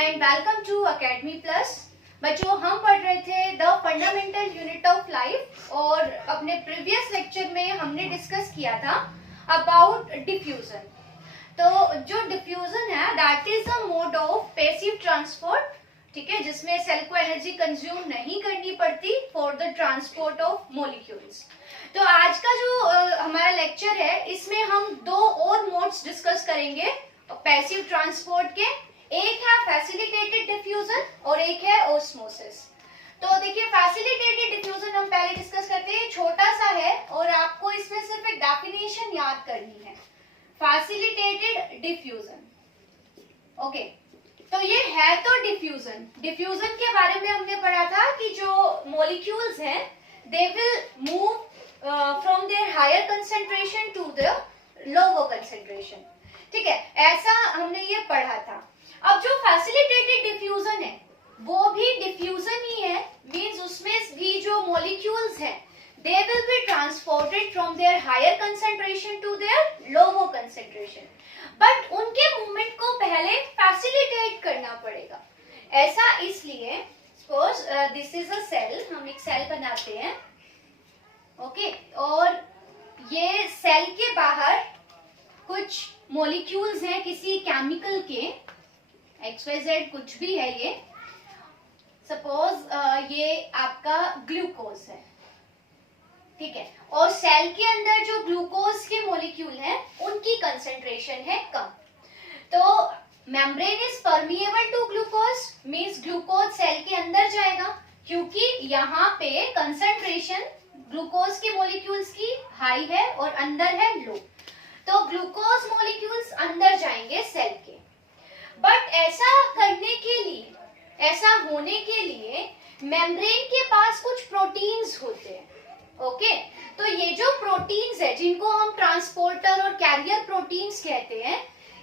And welcome to academy plus. बच्चों, हम पढ़ रहे थे the fundamental unit of life और अपने प्रीवियस लेक्चर में हमने डिस्कस किया था अबाउट डिफ्यूजन। तो जो डिफ्यूजन है that is a mode of passive transport, ठीक है, जिसमें सेल को एनर्जी कंज्यूम नहीं करनी पड़ती for the transport of molecules. तो आज का जो हमारा लेक्चर है इसमें हम दो और मोड्स डिस्कस करेंगे पैसिव ट्रांसपोर्ट के। एक है फैसिलिटेटेड डिफ्यूजन और एक है ऑस्मोसिस। तो देखिए, फैसिलिटेटेड डिफ्यूजन हम पहले डिस्कस करते हैं, छोटा सा है और आपको इसमें सिर्फ एक डेफिनेशन याद करनी है, फैसिलिटेटेड डिफ्यूजन। ओके, तो ये है तो डिफ्यूजन। डिफ्यूजन के बारे में हमने पढ़ा था कि जो मॉलिक्यूल्स हैं they will move from their higher concentration to the lower concentration, ठीक है, ऐसा हमने ये पढ़ा था। अब जो फैसिलिटेटेड डिफ्यूजन है वो भी डिफ्यूजन ही है, मींस उसमें भी जो मॉलिक्यूल्स हैं they will be transported from their higher concentration to their lower concentration, but उनके मूवमेंट को पहले फैसिलिटेट करना पड़ेगा। ऐसा इसलिए, suppose this is a cell, हम एक सेल बनाते हैं, ओके, और ये सेल के बाहर कुछ मॉलिक्यूल्स हैं किसी केमिकल के, XYZ कुछ भी है ये, सपोज ये आपका ग्लूकोज है, ठीक है, और सेल के अंदर जो ग्लूकोज के मॉलिक्यूल हैं उनकी कंसेंट्रेशन है कम। तो membrane is permeable to glucose, means glucose cell के अंदर जाएगा क्योंकि यहाँ पे कंसेंट्रेशन ग्लूकोज के मॉलिक्यूल्स की हाई है और अंदर है लो, तो ग्लूकोज मॉलिक्यूल्स अंदर जाएंगे सेल के। बट ऐसा करने के लिए, ऐसा होने के लिए मेम्ब्रेन के पास कुछ प्रोटीन्स होते हैं, ओके। तो ये जो प्रोटीन्स है जिनको हम ट्रांसपोर्टर और कैरियर प्रोटीन्स कहते हैं,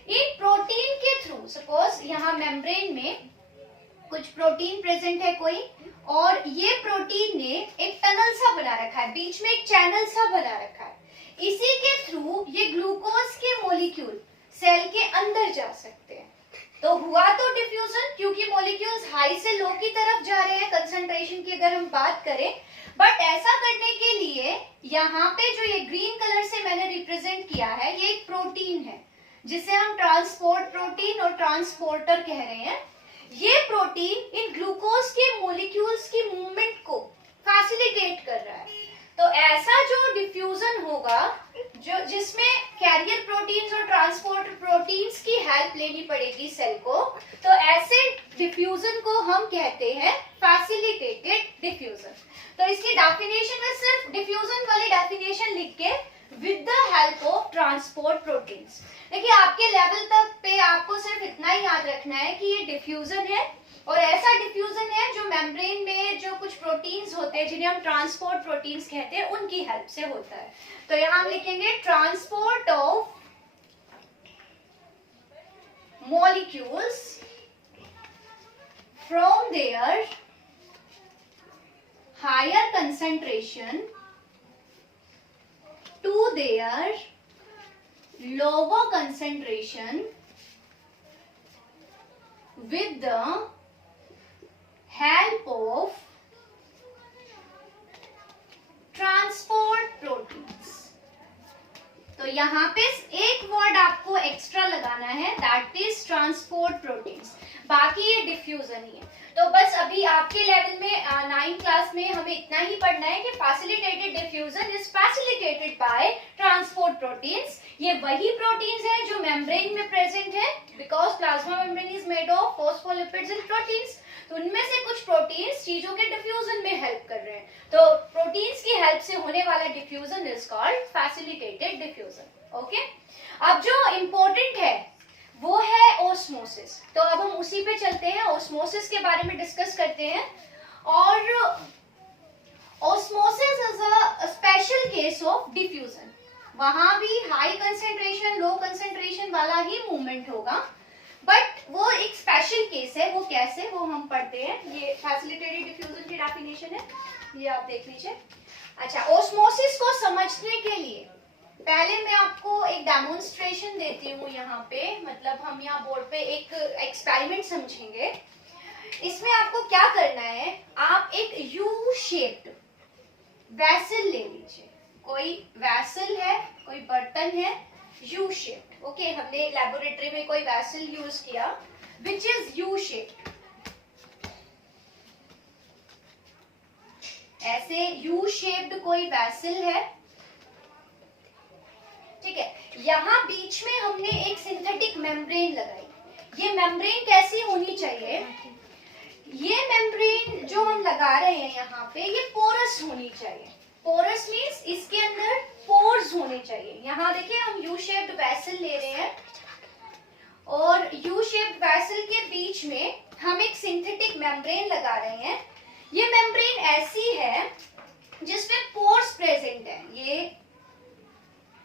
इन प्रोटीन के थ्रू, सपोज यहाँ मेम्ब्रेन में कुछ प्रोटीन प्रेजेंट है कोई, और ये प्रोटीन ने एक टनल सा बना रखा है, बीच में एक चैनल सा बना रखा है, इसी के थ्रू ये ग्लूकोज के मॉलिक्यूल सेल के अंदर जा सकते हैं। तो हुआ तो डिफ्यूजन, क्योंकि मॉलिक्यूल्स हाई से लो की तरफ जा रहे हैं कंसंट्रेशन की अगर हम बात करें। बट ऐसा करने के लिए यहाँ पे जो ये ग्रीन कलर से मैंने रिप्रेजेंट किया है, ये एक प्रोटीन है जिसे हम ट्रांसपोर्ट प्रोटीन और ट्रांसपोर्टर कह रहे हैं। ये प्रोटीन इन ग्लूकोज के मॉलिक्यूल्स की मूवमेंट को फैसिलिटेट कर रहा है। तो ऐसा जो डिफ्यूजन होगा जो जिसमें कैरियर प्रोटीन्स और ट्रांसपोर्ट प्रोटीन्स की हेल्प लेनी पड़ेगी सेल को, तो ऐसे डिफ्यूजन को हम कहते हैं फैसिलिटेटेड डिफ्यूजन। तो इसकी डेफिनेशन में सिर्फ डिफ्यूजन वाली डेफिनेशन लिख के with the help of transport proteins. देखिए, आपके लेवल तक पे आपको सिर्फ इतना ही याद रखना है कि ये डिफ्यूजन है और ऐसा डिफ्यूजन है जो मेम्ब्रेन में जो कुछ प्रोटीन्स होते हैं जिन्हें हम ट्रांसपोर्ट प्रोटीन्स कहते हैं उनकी हेल्प से होता है। तो यहां हम लिखेंगे transport of molecules from their higher concentration to their lower concentration with the help of transport proteins। तो यहाँ पे एक वर्ड आपको एक्स्ट्रा लगाना है, दैट इज ट्रांसपोर्ट प्रोटीन्स, बाकी ये डिफ्यूजन ही है। तो बस अभी आपके लेवल में 9th क्लास में हमें इतना ही पढ़ना है कि facilitated diffusion is facilitated bye transport proteins. ये वही प्रोटीन्स हैं जो मेम्ब्रेन में प्रेजेंट है, because plasma membrane is made of phospholipids and proteins. तो उनमें से कुछ प्रोटीन्स चीजों के डिफ्यूजन में हेल्प कर रहे हैं, तो प्रोटीन्स की हेल्प से होने वाला diffusion is called facilitated diffusion. Okay, अब जो इम्पोर्टेंट है वो है ऑस्मोसिस। तो अब हम उसी पे चलते हैं, ऑस्मोसिस के बारे में डिस्कस करते हैं। और osmosis is a special case of diffusion. वहां भी हाई कंसेंट्रेशन लो कंसेंट्रेशन वाला ही मूवमेंट होगा, बट वो एक स्पेशल केस है। वो कैसे, वो हम पढ़ते हैं। ये फैसिलिटेटेड डिफ्यूजन की डेफिनेशन है, ये आप देख लीजिए। अच्छा, ऑस्मोसिस को समझने के लिए पहले मैं आपको एक डेमोन्स्ट्रेशन देती हूँ यहाँ पे, मतलब हम यहाँ बोर्ड पे एक एक्सपेरिमेंट समझेंगे। इसमें आपको क्या करना है, आप एक यू शेप्ड वैसल ले लीजिए। कोई वैसल है, कोई बर्तन है यू शेप्ड। ओके, हमने लेबोरेटरी में कोई वैसल यूज किया विच इज यू शेप्ड। ऐसे यू शेप्ड कोई वैसल है, ठीक है। यहाँ बीच में हमने एक सिंथेटिक मेम्ब्रेन लगाई। ये मेम्ब्रेन कैसी होनी चाहिए, ये मेम्ब्रेन जो हम लगा रहे हैं यहाँ पे, ये पोरस होनी चाहिए। पोरस मीन्स इसके अंदर पोर्स होने चाहिए। यहाँ देखिए हम यू शेप्ड वैसल ले रहे हैं और यू शेप्ड वैसल के बीच में हम एक सिंथेटिक मेम्ब्रेन लगा रहे हैं। ये मेम्ब्रेन ऐसी है जिसमें पोर्स प्रेजेंट है। ये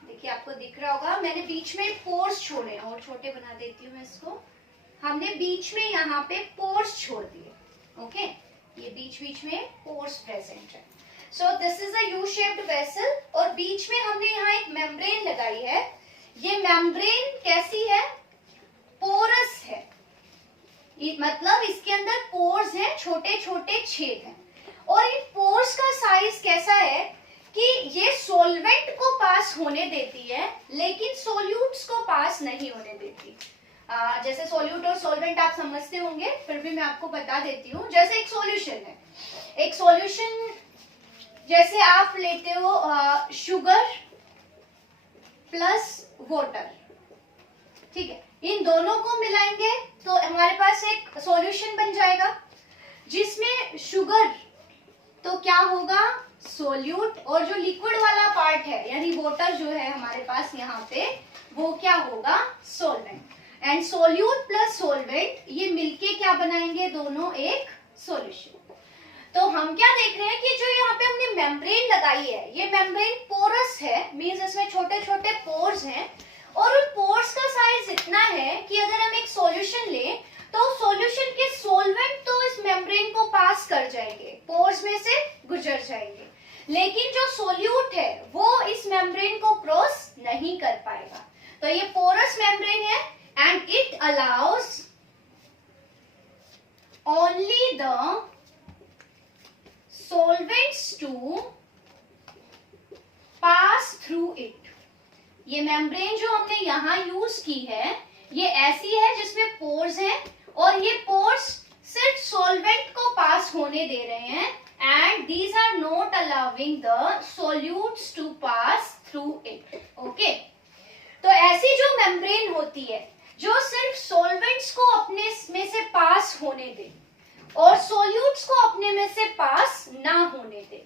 देखिए आपको दिख रहा होगा, मैंने बीच में पोर्स छोड़े और छोटे बना देती हूँ मैं इसको। हमने बीच में यहाँ पे पोर्स छोड़ दिए। ओके, ये बीच बीच में पोर्स प्रेजेंट है। So this is a U shaped vessel और बीच में हमने यहाँ एक मेम्ब्रेन लगाई है। ये मेम्ब्रेन कैसी है, पोरस है, मतलब इसके अंदर पोर्स हैं, छोटे छोटे छेद हैं। और इन पोर्स का साइज कैसा है कि ये सॉल्वेंट को पास होने देती है लेकिन सोल्यूट्स को पास नहीं होने देती। जैसे सोल्यूट और सॉल्वेंट आप समझते होंगे, फिर भी मैं आपको बता देती हूँ। जैसे एक सॉल्यूशन है, एक सॉल्यूशन जैसे आप लेते हो शुगर प्लस वाटर, ठीक है, इन दोनों को मिलाएंगे तो हमारे पास एक सॉल्यूशन बन जाएगा जिसमें शुगर तो क्या होगा, सोल्यूट, और जो लिक्विड वाला पार्ट है यानी वाटर जो है हमारे पास यहाँ पे, वो क्या होगा, solvent. And solute plus solvent ये मिलके क्या बनाएंगे, दोनों एक सॉल्यूशन। तो हम क्या देख रहे हैं कि जो यहाँ पे हमने मेम्ब्रेन लगाई है, ये मेम्ब्रेन पोरस है, मींस इसमें छोटे छोटे पोर्स हैं और उन पोर्स का साइज इतना है कि अगर हम एक सॉल्यूशन लें तो सॉल्यूशन के सोलवेंट तो इस मेम्ब्रेन को पास कर जाएंगे, पोर्स में से गुजर जाएंगे, लेकिन जो सोल्यूट है वो इस मेम्ब्रेन को क्रॉस नहीं कर पाएगा। तो ये पोरस मेम्ब्रेन है and it allows only the solvents to pass through it। ये मेम्ब्रेन जो हमने यहाँ यूज की है ये ऐसी है जिसमें पोर्स हैं और ये पोर्स सिर्फ सॉल्वेंट को पास होने दे रहे हैं and these are not allowing the solutes to pass through it। Okay, तो ऐसी जो मेम्ब्रेन होती है जो सिर्फ सॉल्वेंट्स को अपने में से पास होने दे और सोल्यूट्स को अपने में से पास ना होने दे,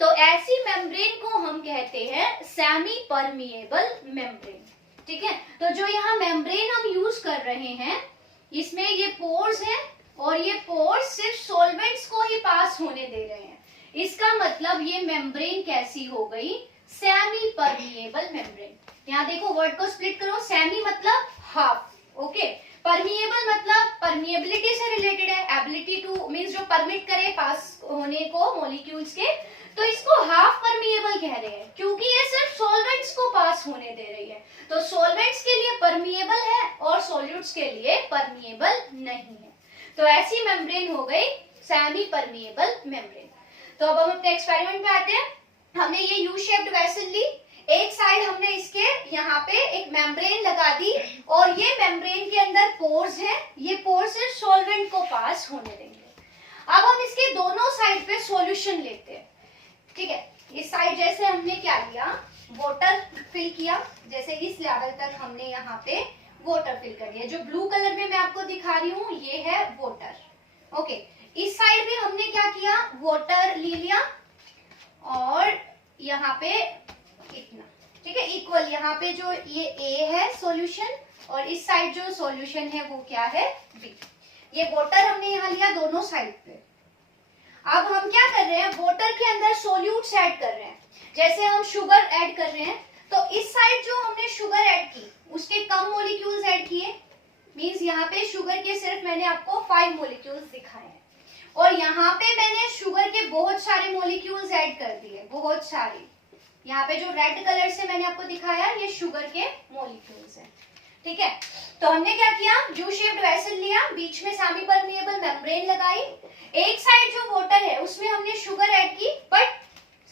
तो ऐसी मेम्ब्रेन को हम कहते हैं सेमी परमिएबल मेम्ब्रेन। ठीक है, तो जो यहाँ मेम्ब्रेन हम यूज कर रहे हैं इसमें ये पोर्स हैं और ये पोर्स सिर्फ सॉल्वेंट्स को ही पास होने दे रहे हैं। इसका मतलब ये मेम्ब्रेन कैसी हो गई, सेमी परमिएबल मेम्ब्रेन। यहाँ देखो वर्ड को स्प्लिट करो, सेमी मतलब हाफ, ओके, परमिएबल मतलब परमिएबिलिटी से रिलेटेड है, एबिलिटी टू मींस जो परमिट करे पास होने को मॉलिक्यूल्स के, तो इसको हाफ परमिएबल कह रहे हैं क्योंकि ये सिर्फ सॉल्वेंट्स को पास होने दे रही है। तो सॉल्वेंट्स के लिए परमिएबल है और सॉल्यूट्स के लिए परमिएबल नहीं है, तो ऐसी मेम्ब्रेन हो गई सेमी परमिएबल मेम्ब्रेन। तो अब हम अपने एक्सपेरिमेंट में आते हैं। हमने ये यू शेप्ड वेसल ली, एक साइड हमने इसके यहाँ पे एक मेम्ब्रेन लगा दी और ये मेम्ब्रेन के अंदर पोर्स है, ये पोर्स सिर्फ सॉल्वेंट को पास होने देंगे। अब हम इसके दोनों साइड पे सॉल्यूशन लेते हैं। ठीक है, इस साइड जैसे हमने क्या लिया, वाटर फिल किया, जैसे इस लेवल तक हमने यहाँ पे वाटर फिल कर दिया। जो ब्लू कलर में मैं आपको दिखा रही हूँ ये है वाटर। ओके, इस साइड भी हमने क्या किया, वाटर ले लिया और यहाँ पे इतना, ठीक है, इक्वल। यहाँ पे जो ये A है सॉल्यूशन और इस साइड जो सॉल्यूशन है वो क्या है, B। ये वाटर हमने यहाँ लिया दोनों साइड पे। अब हम क्या कर रहे हैं, वाटर के अंदर सोल्यूट्स ऐड कर रहे हैं। जैसे हम शुगर ऐड कर रहे हैं तो इस साइड जो हमने शुगर ऐड की उसके कम मॉलिक्यूल्स ऐड किए, मींस यहाँ पे शुगर के सिर्फ मैंने आपको 5 मॉलिक्यूल्स दिखाए हैं और यहाँ पे मैंने शुगर के बहुत सारे मॉलिक्यूल्स ऐड कर दिए, बहुत सारे। यहाँ पे जो रेड कलर से मैंने आपको दिखाया ये शुगर के मॉलिक्यूल्स हैं, ठीक है। तो हमने क्या किया, यू शेप्ड वेसल लिया, बीच में सेमी परमिएबल मेम्ब्रेन लगाई, एक साइड जो वाटर है उसमें हमने शुगर ऐड की, बट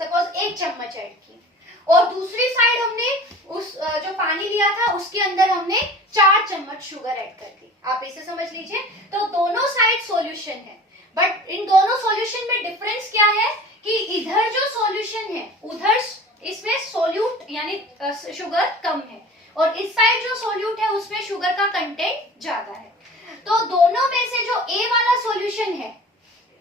सपोज 1 चम्मच ऐड की, और दूसरी साइड हमने उस जो पानी लिया था उसके अंदर हमने 4 चम्मच शुगर ऐड कर दी। आप इसे समझ लीजिए। तो दोनों साइड सॉल्यूशन है, बट इन दोनों सॉल्यूशन में डिफरेंस क्या है कि इधर जो सॉल्यूशन है उधर इसमें सोल्यूट यानी शुगर कम है, और इस साइड जो सोल्यूट है उसमें शुगर का कंटेंट ज्यादा है। तो दोनों में से जो ए वाला सॉल्यूशन है,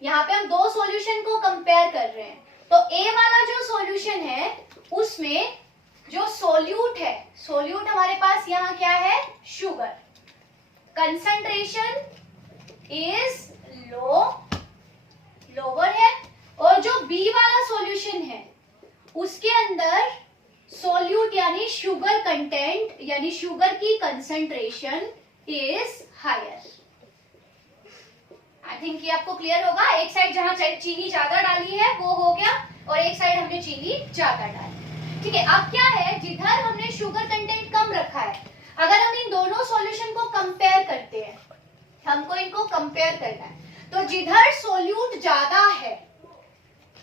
यहाँ पे हम दो सॉल्यूशन को कंपेयर कर रहे हैं, तो ए वाला जो सॉल्यूशन है उसमें जो सोल्यूट है, सोल्यूट हमारे पास यहाँ क्या है, शुगर, कंसंट्रेशन इज लोअर है, और जो बी वाला सॉल्यूशन है उसके अंदर सोल्यूट यानी शुगर कंटेंट यानी शुगर की concentration is higher. I think ये आपको क्लियर होगा। एक साइड जहां चीनी ज्यादा डाली है वो हो गया, और एक साइड हमने चीनी ज्यादा डाली, ठीक है। अब क्या है, जिधर हमने शुगर कंटेंट कम रखा है, अगर हम इन दोनों सॉल्यूशन को कंपेयर करते हैं, हमको इनको कंपेयर करना है, तो जिधर सोल्यूट ज्यादा है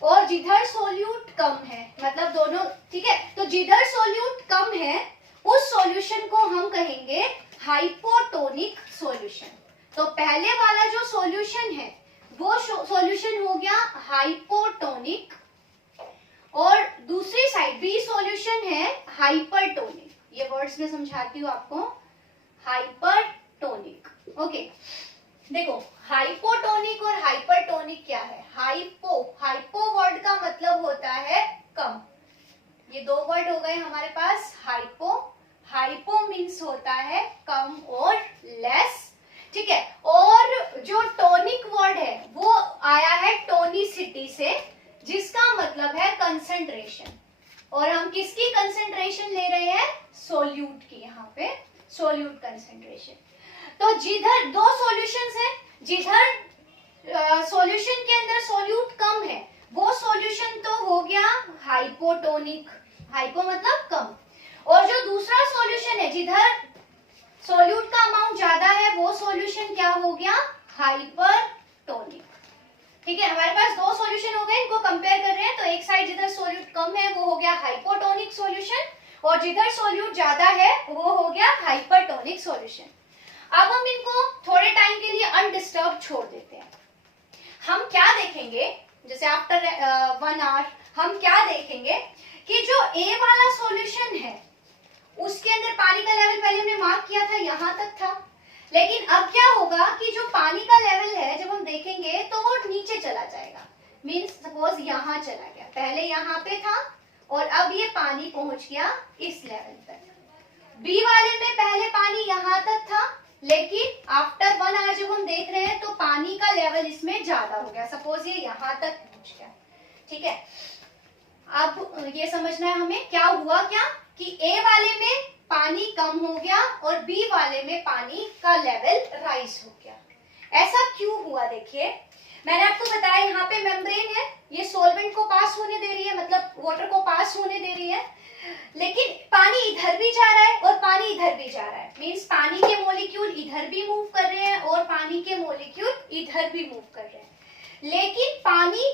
और जिधर सोल्यूट कम है, मतलब दोनों, ठीक है, तो जिधर सोल्यूट कम है उस सॉल्यूशन को हम कहेंगे हाइपोटोनिक सॉल्यूशन। तो पहले वाला जो सॉल्यूशन है वो सॉल्यूशन हो गया हाइपोटोनिक, और दूसरी साइड बी सॉल्यूशन है हाइपरटोनिक। ये वर्ड्स में समझाती हूँ आपको, हाइपरटोनिक, ओके। देखो हाइपोटोनिक और हाइपरटोनिक क्या है, हाइपो वर्ड का मतलब होता है कम, ये दो वर्ड हो गए हमारे पास। हाइपो मीन्स होता है कम और लेस, ठीक है। और जो टोनिक वर्ड है वो आया है टोनिसिटी से, जिसका मतलब है कंसंट्रेशन, और हम किसकी कंसंट्रेशन ले रहे हैं, सोल्यूट की, यहाँ पे सोल्यूट कंसंट्रेशन। तो जिधर दो सॉल्यूशंस हैं, जिधर सॉल्यूशन के अंदर सोल्यूट कम है वो सॉल्यूशन तो हो गया हाइपोटोनिक, हाइपो मतलब कम, और जो दूसरा सॉल्यूशन है जिधर सोल्यूट का अमाउंट ज्यादा है वो सॉल्यूशन क्या हो गया, हाइपरटोनिक, ठीक है। हमारे पास दो सॉल्यूशन हो गए, इनको कंपेयर कर रहे हैं, तो एक साइड जिधर सोल्यूट कम है वो हो गया हाइपोटोनिक सॉल्यूशन, और जिधर सोल्यूट ज्यादा है वो हो गया हाइपरटोनिक सॉल्यूशन। अब हम इनको थोड़े टाइम के लिए अनडिस्टर्ब छोड़ देते हैं। हम क्या देखेंगे, जैसे आफ्टर 1 आवर हम क्या देखेंगे कि जो ए वाला सॉल्यूशन है उसके अंदर पानी का लेवल पहले हमने मार्क किया था, यहाँ तक था, लेकिन अब क्या होगा कि जो पानी का लेवल है जब हम देखेंगे तो वो नीचे चला जाएगा, मीन्स सपोज यहाँ चला गया, पहले यहाँ पे था और अब ये पानी पहुंच गया इस लेवल तक। बी वाले में पहले पानी यहाँ तक था, लेकिन आफ्टर 1 आवर जब हम देख रहे हैं तो पानी का लेवल इसमें ज्यादा हो गया, सपोज ये यहाँ तक पहुंच गया, ठीक है। अब ये समझना है हमें क्या हुआ, क्या कि ए वाले में पानी कम हो गया और बी वाले में पानी का लेवल राइज हो गया। ऐसा क्यों हुआ, देखिए मैंने आपको बताया यहाँ पे मेम्ब्रेन है, ये सॉल्वेंट को पास होने दे रही है, मतलब वाटर को पास होने दे रही है, लेकिन पानी इधर भी जा रहा है और पानी इधर भी जा रहा है, मींस पानी के मॉलिक्यूल इधर भी मूव कर रहे हैं और पानी के मॉलिक्यूल इधर भी मूव कर रहे हैं। लेकिन पानी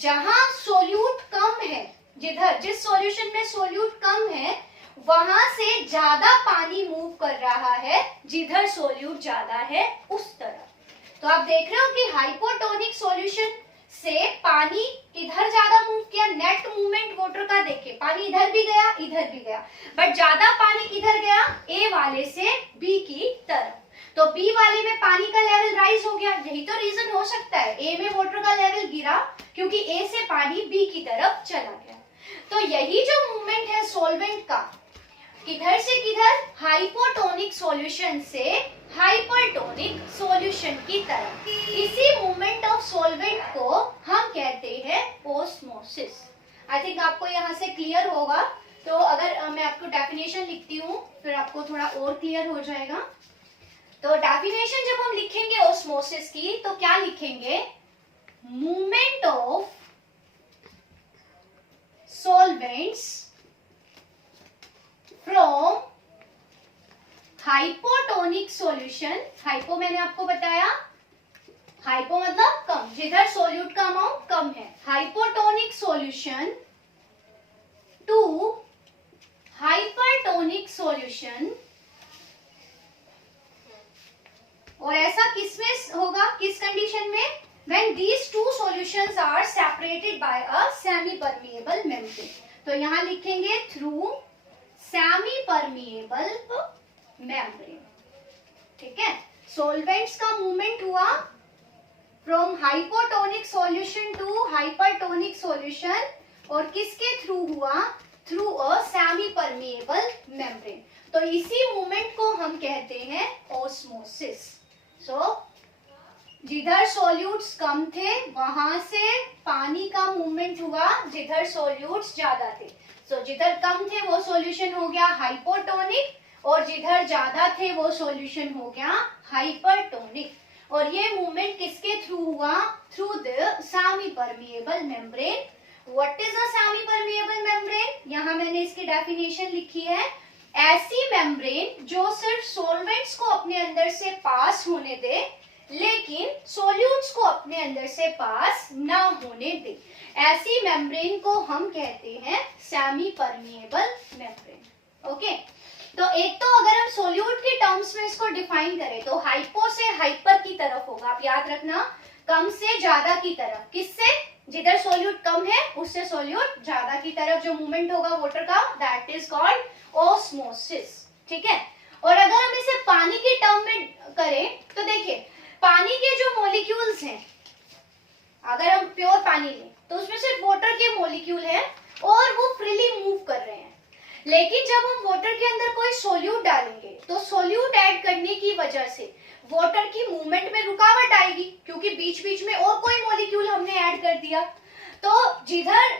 जहां सोल्यूट कम है, जिस सॉल्यूशन में सोल्यूट कम है वहां से ज्यादा पानी मूव कर रहा है, जिधर सोल्यूट ज्यादा है उस तरफ। तो आप देख रहे हो कि हाइपोटोनिक सॉल्यूशन से पानी किधर ज्यादा मूव किया, नेट मूवमेंट वाटर का देखिए, पानी इधर भी गया इधर भी गया, बट ज्यादा पानी किधर गया, ए वाले से बी की तरफ। तो बी वाले में पानी का लेवल राइज हो गया, यही तो रीजन हो सकता है ए में वाटर का लेवल गिरा क्योंकि ए से पानी बी की तरफ चला गया। तो यही जो मूवमेंट है सॉल्वेंट का, किधर से किधर, हाइपोटोनिक सॉल्यूशन से हाइपरटोनिक सॉल्यूशन की तरफ, इसी मूवमेंट ऑफ सॉल्वेंट को हम कहते हैं ओस्मोसिस। आई थिंक आपको यहाँ से क्लियर होगा। तो अगर मैं आपको डेफिनेशन लिखती हूँ फिर आपको थोड़ा और क्लियर हो जाएगा। तो डेफिनेशन जब हम लिखेंगे ओस्मोसिस की तो क्या लिखेंगे, movement of solvents from hypotonic solution, hypo मैंने आपको बताया, हाइपो मतलब कम, जिधर सोल्यूट का अमाउंट कम है, hypotonic solution to hypertonic solution. और ऐसा किसमें होगा, किस कंडीशन में, when these two solutions are separated by a semi permeable membrane। तो यहां लिखेंगे through semi permeable membrane, ठीक है। सॉल्वेंट्स का मूवमेंट हुआ from hypotonic solution to hypertonic solution, और किसके थ्रू हुआ, through a semi permeable membrane. तो इसी मूवमेंट को हम कहते हैं ऑस्मोसिस। जिधर सॉल्यूट्स कम थे वहां से पानी का मूवमेंट हुआ जिधर सॉल्यूट्स ज्यादा थे। जिधर कम थे वो सॉल्यूशन हो गया हाइपोटोनिक, और जिधर ज्यादा थे वो सॉल्यूशन हो गया हाइपरटोनिक। और ये मूवमेंट किसके थ्रू हुआ, through the semi permeable membrane. What is a semi permeable membrane, यहाँ मैंने इसकी डेफिनेशन लिखी है, ऐसी मेम्ब्रेन जो सिर्फ सॉल्वेंट्स को अपने अंदर से पास होने दे लेकिन सॉल्यूट्स को अपने अंदर से पास ना होने दे, ऐसी मेम्ब्रेन को हम कहते हैं सेमी परमिएबल मेम्ब्रेन। ओके, तो एक तो अगर हम सोल्यूट के टर्म्स में इसको डिफाइन करें तो हाइपो से हाइपर की तरफ होगा, आप याद रखना, कम से ज्यादा की तरफ, किससे, जिधर सोल्यूट कम है उससे सोल्यूट ज्यादा की तरफ जो मूवमेंट होगा वाटर का, दैट इज कॉल्ड ऑस्मोसिस, ठीक है। और अगर हम इसे पानी के टर्म में करें तो देखिए, पानी के जो मॉलिक्यूल्स हैं, अगर हम प्योर पानी लें तो उसमें सिर्फ वाटर के मॉलिक्यूल हैं और वो फ्रीली मूव कर रहे हैं। लेकिन जब हम वाटर के अंदर कोई सोल्यूट डालेंगे तो सोल्यूट ऐड करने की वजह से वाटर की मूवमेंट में रुकावट आएगी, क्योंकि बीच बीच में और कोई मॉलिक्यूल हमने ऐड कर दिया। तो जिधर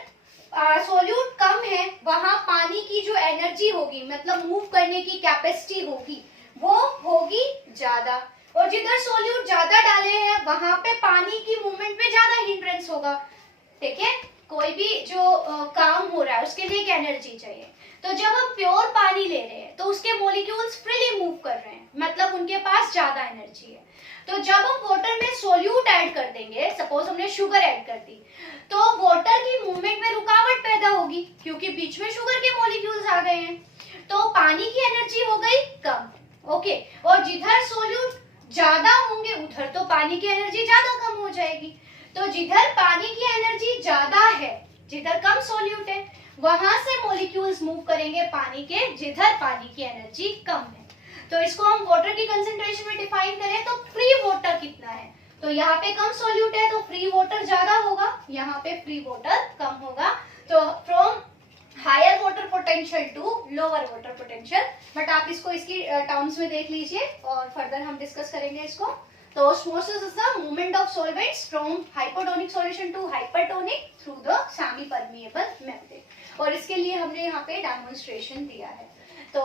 सोल्यूट कम है वहां पानी की जो एनर्जी होगी, मतलब मूव करने की कैपेसिटी होगी, वो होगी ज्यादा। और जिधर सोल्यूट ज्यादा डाले हैं वहां पे पानी की मूवमेंट में ज्यादा हिंड्रेंस होगा, ठीक है। कोई भी जो काम हो रहा है उसके लिए एक एनर्जी चाहिए। तो जब हम प्योर पानी ले रहे हैं तो उसके मॉलिक्यूल्स फ्रीली मूव कर रहे हैं, मतलब उनके पास ज्यादा एनर्जी है। तो जब हम वाटर में सोल्यूट ऐड कर देंगे, सपोज हमने शुगर ऐड कर दी, तो वाटर की मूवमेंट में रुकावट पैदा होगी क्योंकि बीच में शुगर के मॉलिक्यूल्स आ गए हैं, तो पानी की एनर्जी हो गई कम। ओके, और जिधर सोल्यूट ज्यादा होंगे उधर तो पानी की एनर्जी ज्यादा कम हो जाएगी। तो जिधर पानी की एनर्जी ज्यादा है, जिधर कम सोल्यूट है, वहां से मॉलिक्यूल्स मूव करेंगे पानी के जिधर पानी की एनर्जी कम है। तो इसको हम वाटर की कंसेंट्रेशन में डिफाइन करें तो फ्री वाटर कितना है, तो यहाँ पे कम सोल्यूट है तो फ्री वाटर ज्यादा होगा, यहाँ पे फ्री वाटर कम होगा। तो from higher water potential to lower water potential. But आप इसको इसकी टर्म्स में देख लीजिए और फर्दर हम डिस्कस करेंगे इसको। तो osmosis is the movement of solvents from hypotonic solution to hypertonic through the semi permeable membrane, और इसके लिए हमने यहाँ पे डेमोन्स्ट्रेशन दिया है। तो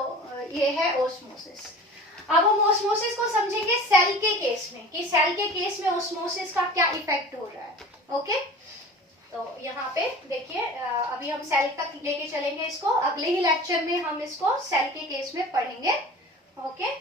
ये है ऑस्मोसिस। अब हम ऑस्मोसिस को समझेंगे सेल के केस में, कि सेल के केस में ऑस्मोसिस का क्या इफेक्ट हो रहा है। ओके, तो यहाँ पे देखिए, अभी हम सेल तक लेके चलेंगे इसको, अगले ही लेक्चर में हम इसको सेल के केस में पढ़ेंगे। ओके।